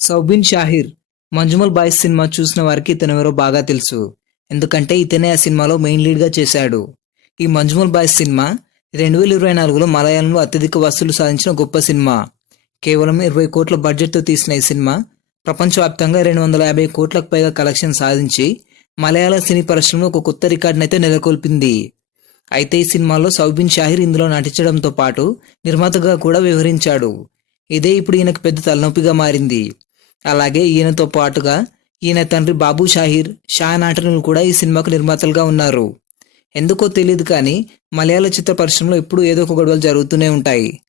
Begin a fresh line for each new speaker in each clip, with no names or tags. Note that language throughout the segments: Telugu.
సౌబిన్ షాహిర్ మంజుమల్ బాయ్స్ సినిమా చూసిన వారికి ఇతను ఎవరో బాగా తెలుసు. ఎందుకంటే ఇతనే ఆ సినిమాలో మెయిన్ లీడ్గా చేశాడు. ఈ మంజుమల్ బాయ్స్ సినిమా రెండు వేల ఇరవై నాలుగులో మలయాళంలో అత్యధిక వసూలు సాధించిన గొప్ప సినిమా. కేవలం ఇరవై కోట్ల బడ్జెట్తో తీసిన ఈ సినిమా ప్రపంచవ్యాప్తంగా రెండు వందల యాభై కోట్లకు పైగా కలెక్షన్ సాధించి మలయాళ సినీ పరిశ్రమలో ఒక కొత్త రికార్డునైతే నెలకొల్పింది. అయితే ఈ సినిమాలో సౌబిన్ షాహిర్ ఇందులో నటించడంతో పాటు నిర్మాతగా కూడా వ్యవహరించాడు. ఇదే ఇప్పుడు ఈయనకు పెద్ద తలనొప్పిగా మారింది. అలాగే ఈయనతో పాటుగా ఈయన తండ్రి బాబు షాహిర్ షా నాటనులు కూడా ఈ సినిమాకు నిర్మాతలుగా ఉన్నారు. ఎందుకో తెలియదు కానీ మలయాళ చిత్ర పరిశ్రమలో ఎప్పుడూ ఏదో ఒక గొడవలు జరుగుతూనే ఉంటాయి.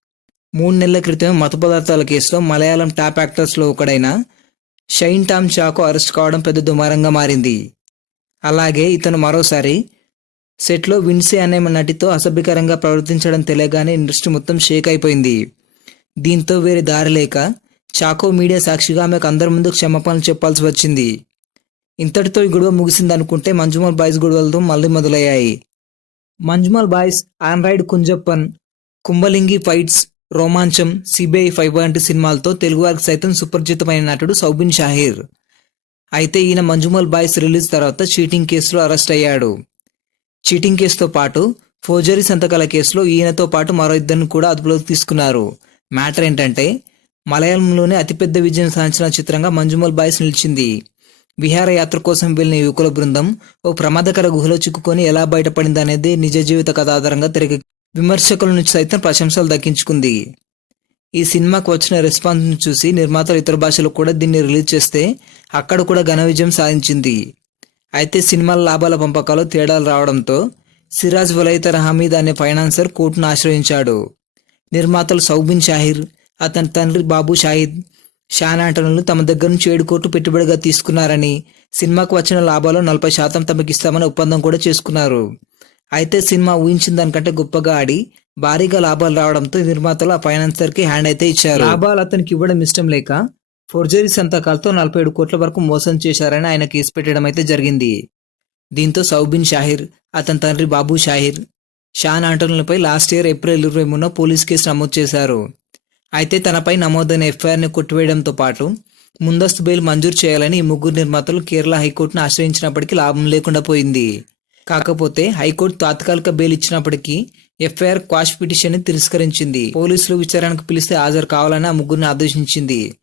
మూడు నెలల క్రితం మత పదార్థాల కేసులో మలయాళం టాప్ యాక్టర్స్లో ఒకడైన షైన్ టామ్ షాకు అరెస్ట్ కావడం పెద్ద దుమారంగా మారింది. అలాగే ఇతను మరోసారి సెట్లో విన్సీ అనే నటితో అసభ్యకరంగా ప్రవర్తించడం తెలియగానే ఇండస్ట్రీ మొత్తం షేక్ అయిపోయింది. దీంతో వేరే దారి లేక చాకో మీడియా సాక్షిగా ఆమెకు అందరి ముందు క్షమాపణలు చెప్పాల్సి వచ్చింది. ఇంతటితో ఈ గొడవ ముగిసింది అనుకుంటే మంజుమల్ బాయ్స్ గొడవలతో మళ్ళీ మొదలయ్యాయి. Manjummel boys android Kunjappan Kumbalangi nights Romancham CBI five వంటి సినిమాలతో తెలుగు వారికి సైతం సుపరిచితమైన నటుడు సౌబిన్ షాహీర్. అయితే ఈయన మంజుమల్ బాయ్స్ రిలీజ్ తర్వాత చీటింగ్ కేసులో అరెస్ట్ అయ్యాడు. చీటింగ్ కేసుతో పాటు ఫోర్జరీ సంతకాల కేసులో ఈయనతో పాటు మరో ఇద్దరిని కూడా అదుపులోకి తీసుకున్నారు. మ్యాటర్ ఏంటంటే మలయాళంలోనే అతిపెద్ద విజయం సాధించిన చిత్రంగా మంజుమల్ బాయ్స్ నిలిచింది. విహారయాత్ర కోసం వెళ్ళిన యువకుల బృందం ఓ ప్రమాదకర గుహలో చిక్కుకొని ఎలా బయటపడింది అనేది నిజ జీవిత కథ ఆధారంగా తిరిగి విమర్శకుల నుంచి సైతం ప్రశంసలు దక్కించుకుంది. ఈ సినిమాకు వచ్చిన రెస్పాన్స్ను చూసి నిర్మాతలు ఇతర భాషలు కూడా దీన్ని రిలీజ్ చేస్తే అక్కడ కూడా ఘన విజయం సాధించింది. అయితే సినిమాల లాభాల పంపకాలు తేడాలు రావడంతో సిరాజ్ వలైతర్ హమీద్ అనే ఫైనాన్సర్ కోర్టును ఆశ్రయించాడు. నిర్మాతలు సౌబిన్ షాహిర్ అతని తండ్రి బాబు షాహిద్ షాన్ ఆంటోనులు తమ దగ్గర నుంచి ఏడు కోట్లు పెట్టుబడిగా తీసుకున్నారని సినిమాకు వచ్చిన లాభాలు నలభై శాతం తమకి ఇస్తామని ఒప్పందం కూడా చేసుకున్నారు. అయితే సినిమా ఊహించిన దానికంటే గొప్పగా ఆడి భారీగా లాభాలు రావడంతో నిర్మాతలు ఆ ఫైనాన్సర్కి హ్యాండ్ అయితే ఇచ్చారు. లాభాలు అతనికి ఇవ్వడం ఇష్టం లేక ఫోర్జరీ సంతకాలతో నలభై ఏడు కోట్ల వరకు మోసం చేశారని ఆయన కేసు పెట్టడం అయితే జరిగింది. దీంతో సౌబిన్ షాహిర్ అతని తండ్రి బాబు షాహిర్ షాన్ ఆంటోనులపై లాస్ట్ ఇయర్ ఏప్రిల్ ఇరవై మూడున పోలీస్ కేసు నమోదు చేశారు. అయితే తనపై నమోదైన ఎఫ్ఐఆర్ని కొట్టివేయడంతో పాటు ముందస్తు బెయిల్ మంజూరు చేయాలని ఈ ముగ్గురు నిర్మాతలు కేరళ హైకోర్టును ఆశ్రయించినప్పటికీ లాభం లేకుండా పోయింది. కాకపోతే హైకోర్టు తాత్కాలిక బెయిల్ ఇచ్చినప్పటికీ ఎఫ్ఐఆర్ క్వాష్ పిటిషన్ తిరస్కరించింది. పోలీసులు విచారణకు పిలిస్తే హాజరు కావాలని ఆ ముగ్గురిని ఆదేశించింది.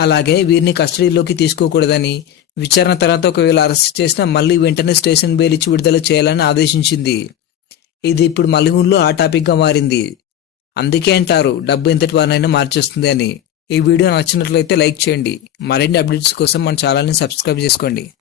అలాగే వీరిని కస్టడీలోకి తీసుకోకూడదని విచారణ తర్వాత ఒకవేళ అరెస్ట్ చేసినా మళ్ళీ వెంటనే స్టేషన్ బెయిల్ ఇచ్చి విడుదల చేయాలని ఆదేశించింది. ఇది ఇప్పుడు మలిహూన్లో ఆ టాపిక్గా మారింది. అందుకే అంటారు డబ్బు ఎంతటి వారినైనా మార్చేస్తుంది అని. ఈ వీడియో నచ్చినట్లయితే లైక్ చేయండి. మరిన్ని అప్డేట్స్ కోసం మన ఛానల్ని సబ్స్క్రైబ్ చేసుకోండి.